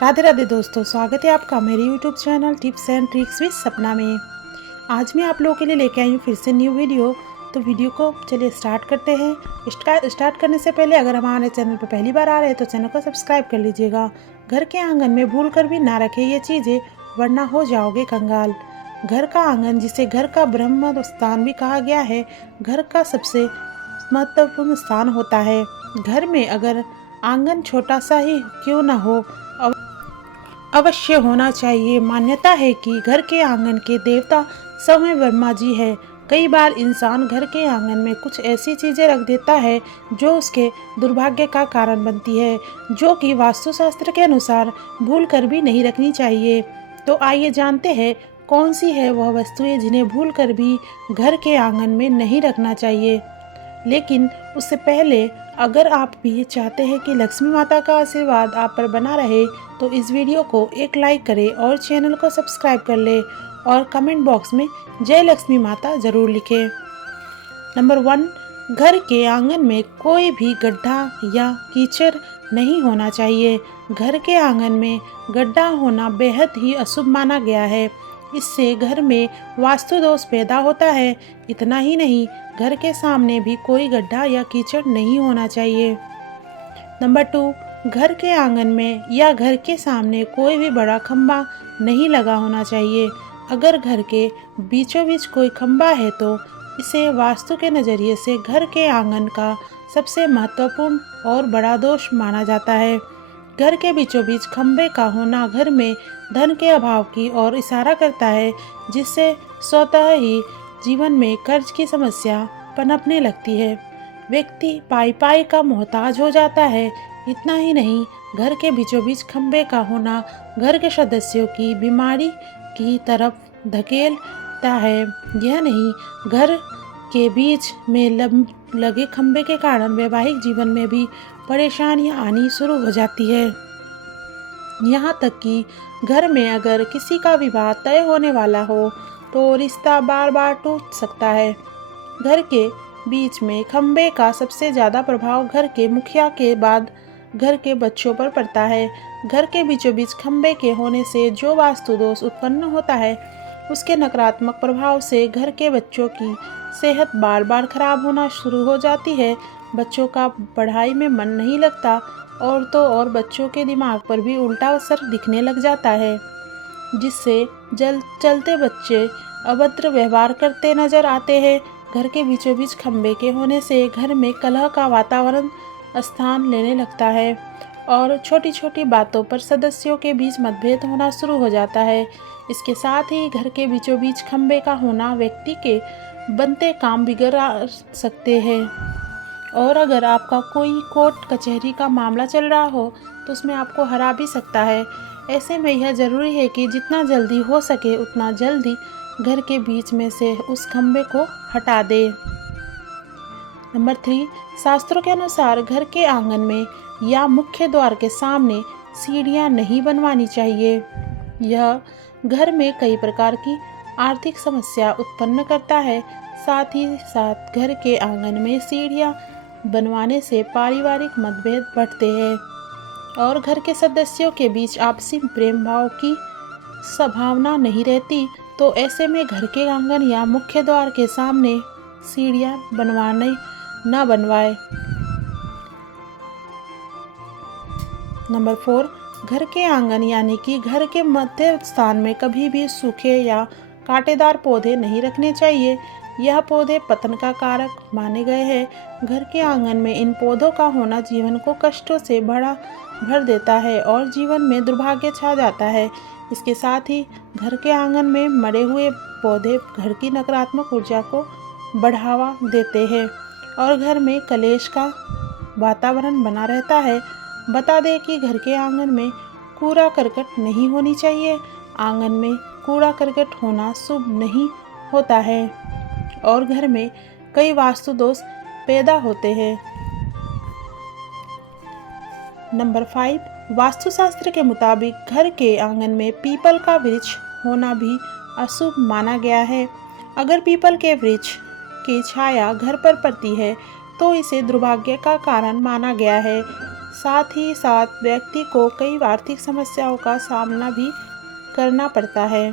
राधे राधे दोस्तों, स्वागत है आपका मेरे YouTube channel tips and tricks with सपना में। आज मैं आप लोगों के लिए लेके आई हूँ फिर से न्यू वीडियो। तो वीडियो को चलिए स्टार्ट करते हैं। स्टार्ट करने से पहले अगर हमारे चैनल पर पहली बार आ रहे हैं तो चैनल को सब्सक्राइब कर लीजिएगा। घर के आंगन में भूल कर भी ना रखें ये चीज़ें, वरना हो जाओगे कंगाल। घर का आंगन, जिसे घर का ब्रह्म स्थान भी कहा गया है, घर का सबसे महत्वपूर्ण स्थान होता है। घर में अगर आंगन छोटा सा ही क्यों ना हो, अवश्य होना चाहिए। मान्यता है कि घर के आंगन के देवता स्वयं ब्रह्मा जी है। कई बार इंसान घर के आंगन में कुछ ऐसी चीजें रख देता है जो उसके दुर्भाग्य का कारण बनती है, जो कि वास्तुशास्त्र के अनुसार भूल कर भी नहीं रखनी चाहिए। तो आइए जानते हैं कौन सी है वह वस्तुएं जिन्हें भूल कर भी घर के आंगन में नहीं रखना चाहिए। लेकिन उससे पहले अगर आप भी चाहते हैं कि लक्ष्मी माता का आशीर्वाद आप पर बना रहे, तो इस वीडियो को एक लाइक करें और चैनल को सब्सक्राइब कर ले और कमेंट बॉक्स में जय लक्ष्मी माता जरूर लिखें। नंबर 1, घर के आंगन में कोई भी गड्ढा या कीचड़ नहीं होना चाहिए। घर के आंगन में गड्ढा होना बेहद ही अशुभ माना गया है। इससे घर में वास्तु दोष पैदा होता है। इतना ही नहीं, घर के सामने भी कोई गड्ढा या कीचड़ नहीं होना चाहिए। नंबर 2, घर के आंगन में या घर के सामने कोई भी बड़ा खंबा नहीं लगा होना चाहिए। अगर घर के बीचों बीच कोई खंबा है तो इसे वास्तु के नज़रिए से घर के आंगन का सबसे महत्वपूर्ण और बड़ा दोष माना जाता है। घर के बीचों बीच खंबे का होना घर में धन के अभाव की ओर इशारा करता है, जिससे स्वतः ही जीवन में कर्ज की समस्या पनपने लगती है। व्यक्ति पाई पाई का मोहताज हो जाता है। इतना ही नहीं, घर के बीचों बीच खंबे का होना घर के सदस्यों की बीमारी की तरफ धकेलता है। यह नहीं, घर के बीच में लगे खंबे के कारण वैवाहिक जीवन में भी परेशानियां आनी शुरू हो जाती है। यहाँ तक कि घर में अगर किसी का विवाह तय होने वाला हो तो रिश्ता बार बार टूट सकता है। घर के बीच में खंबे का सबसे ज़्यादा प्रभाव घर के मुखिया के बाद घर के बच्चों पर पड़ता है। घर के बीचों बीच खंबे के होने से जो वास्तु दोष उत्पन्न होता है, उसके नकारात्मक प्रभाव से घर के बच्चों की सेहत बार बार खराब होना शुरू हो जाती है। बच्चों का पढ़ाई में मन नहीं लगता और तो और बच्चों के दिमाग पर भी उल्टा असर दिखने लग जाता है, जिससे चलते बच्चे अभद्र व्यवहार करते नजर आते हैं। घर के बीचों बीच खंबे के होने से घर में कलह का वातावरण स्थान लेने लगता है और छोटी छोटी बातों पर सदस्यों के बीच मतभेद होना शुरू हो जाता है। इसके साथ ही घर के बीचों बीच खंबे का होना व्यक्ति के बनते काम बिगड़ सकते हैं, और अगर आपका कोई कोर्ट कचहरी का मामला चल रहा हो तो उसमें आपको हरा भी सकता है। ऐसे में यह ज़रूरी है कि जितना जल्दी हो सके उतना जल्दी घर के बीच में से उस खंबे को हटा दे। नंबर 3, शास्त्रों के अनुसार घर के आंगन में या मुख्य द्वार के सामने सीढ़ियां नहीं बनवानी चाहिए। यह घर में कई प्रकार की आर्थिक समस्या उत्पन्न करता है। साथ ही साथ घर के आंगन में सीढ़ियां बनवाने से पारिवारिक मतभेद बढ़ते हैं और घर के सदस्यों के बीच आपसी प्रेम भाव की संभावना नहीं रहती। तो ऐसे में घर के आंगन या मुख्य द्वार के सामने सीढ़ियां न बनवाए। नंबर 4, घर के आंगन यानी कि घर के मध्य स्थान में कभी भी सूखे या कांटेदार पौधे नहीं रखने चाहिए। यह पौधे पतन का कारक माने गए हैं। घर के आंगन में इन पौधों का होना जीवन को कष्टों से भर देता है और जीवन में दुर्भाग्य छा जाता है। इसके साथ ही घर के आंगन में मरे हुए पौधे घर की नकारात्मक ऊर्जा को बढ़ावा देते हैं और घर में कलेश का वातावरण बना रहता है। बता दें कि घर के आंगन में कूड़ा करकट नहीं होनी चाहिए। आंगन में कूड़ा करकट होना शुभ नहीं होता है और घर में कई वास्तु दोष पैदा होते हैं। नंबर 5, वास्तुशास्त्र के मुताबिक घर के आंगन में पीपल का वृक्ष होना भी अशुभ माना गया है। अगर पीपल के वृक्ष की छाया घर पर पड़ती है तो इसे दुर्भाग्य का कारण माना गया है। साथ ही साथ व्यक्ति को कई आर्थिक समस्याओं का सामना भी करना पड़ता है।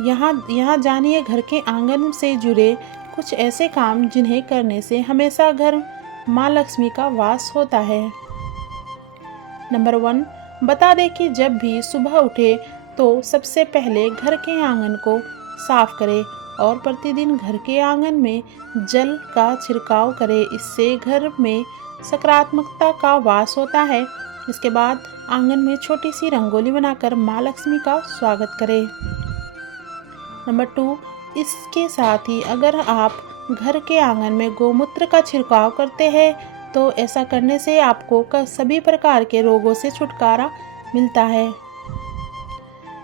यहाँ जानिए घर के आंगन से जुड़े कुछ ऐसे काम जिन्हें करने से हमेशा घर माँ लक्ष्मी का वास होता है। नंबर 1, बता दें कि जब भी सुबह उठे तो सबसे पहले घर के आंगन को साफ करें और प्रतिदिन घर के आंगन में जल का छिड़काव करें। इससे घर में सकारात्मकता का वास होता है। इसके बाद आंगन में छोटी सी रंगोली बनाकर माँ लक्ष्मी का स्वागत करें। नंबर 2, इसके साथ ही अगर आप घर के आंगन में गोमूत्र का छिड़काव करते हैं तो ऐसा करने से आपको सभी प्रकार के रोगों से छुटकारा मिलता है।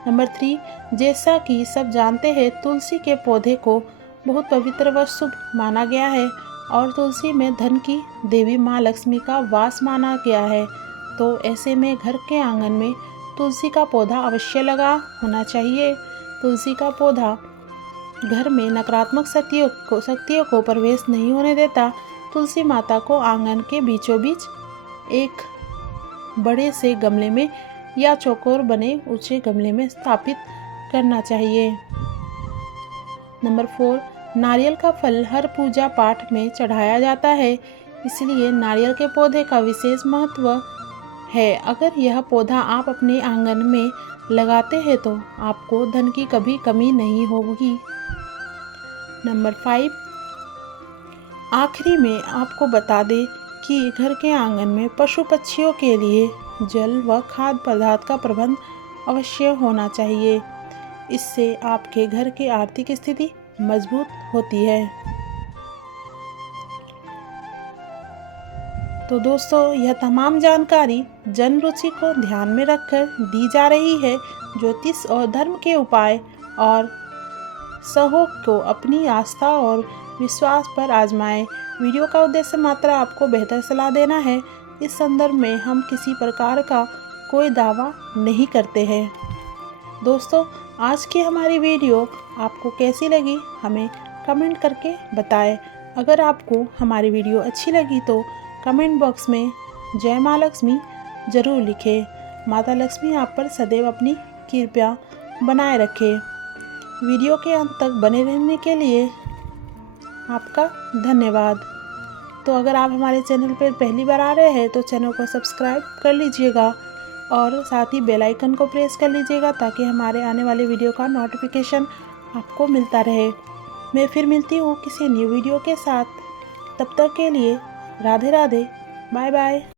नंबर 3, जैसा कि सब जानते हैं तुलसी के पौधे को बहुत पवित्र व शुभ माना गया है और तुलसी में धन की देवी माँ लक्ष्मी का वास माना गया है। तो ऐसे में घर के आंगन में तुलसी का पौधा अवश्य लगा होना चाहिए। तुलसी का पौधा घर में नकारात्मक शक्तियों को प्रवेश नहीं होने देता। तुलसी माता को आंगन के बीचों बीच एक बड़े से गमले में या चौकोर बने ऊंचे गमले में स्थापित करना चाहिए। नंबर 4, नारियल का फल हर पूजा पाठ में चढ़ाया जाता है, इसलिए नारियल के पौधे का विशेष महत्व है। अगर यह पौधा आप अपने आंगन में लगाते हैं तो आपको धन की कभी कमी नहीं होगी। नंबर 5, आखिरी में आपको बता दें कि घर के आंगन में पशु पक्षियों के लिए जल व खाद्य पदार्थ का प्रबंध अवश्य होना चाहिए। इससे आपके घर की आर्थिक स्थिति मजबूत होती है। तो दोस्तों, यह तमाम जानकारी जन रुचि को ध्यान में रखकर दी जा रही है। ज्योतिष और धर्म के उपाय और सहयोग को अपनी आस्था और विश्वास पर आजमाएं। वीडियो का उद्देश्य मात्र आपको बेहतर सलाह देना है। इस संदर्भ में हम किसी प्रकार का कोई दावा नहीं करते हैं। दोस्तों, आज की हमारी वीडियो आपको कैसी लगी हमें कमेंट करके बताएं। अगर आपको हमारी वीडियो अच्छी लगी तो कमेंट बॉक्स में जय माँ लक्ष्मी ज़रूर लिखें। माता लक्ष्मी आप पर सदैव अपनी कृपा बनाए रखे। वीडियो के अंत तक बने रहने के लिए आपका धन्यवाद। तो अगर आप हमारे चैनल पर पहली बार आ रहे हैं तो चैनल को सब्सक्राइब कर लीजिएगा और साथ ही बेल आइकन को प्रेस कर लीजिएगा ताकि हमारे आने वाले वीडियो का नोटिफिकेशन आपको मिलता रहे। मैं फिर मिलती हूँ किसी न्यू वीडियो के साथ। तब तक के लिए राधे राधे, बाय बाय।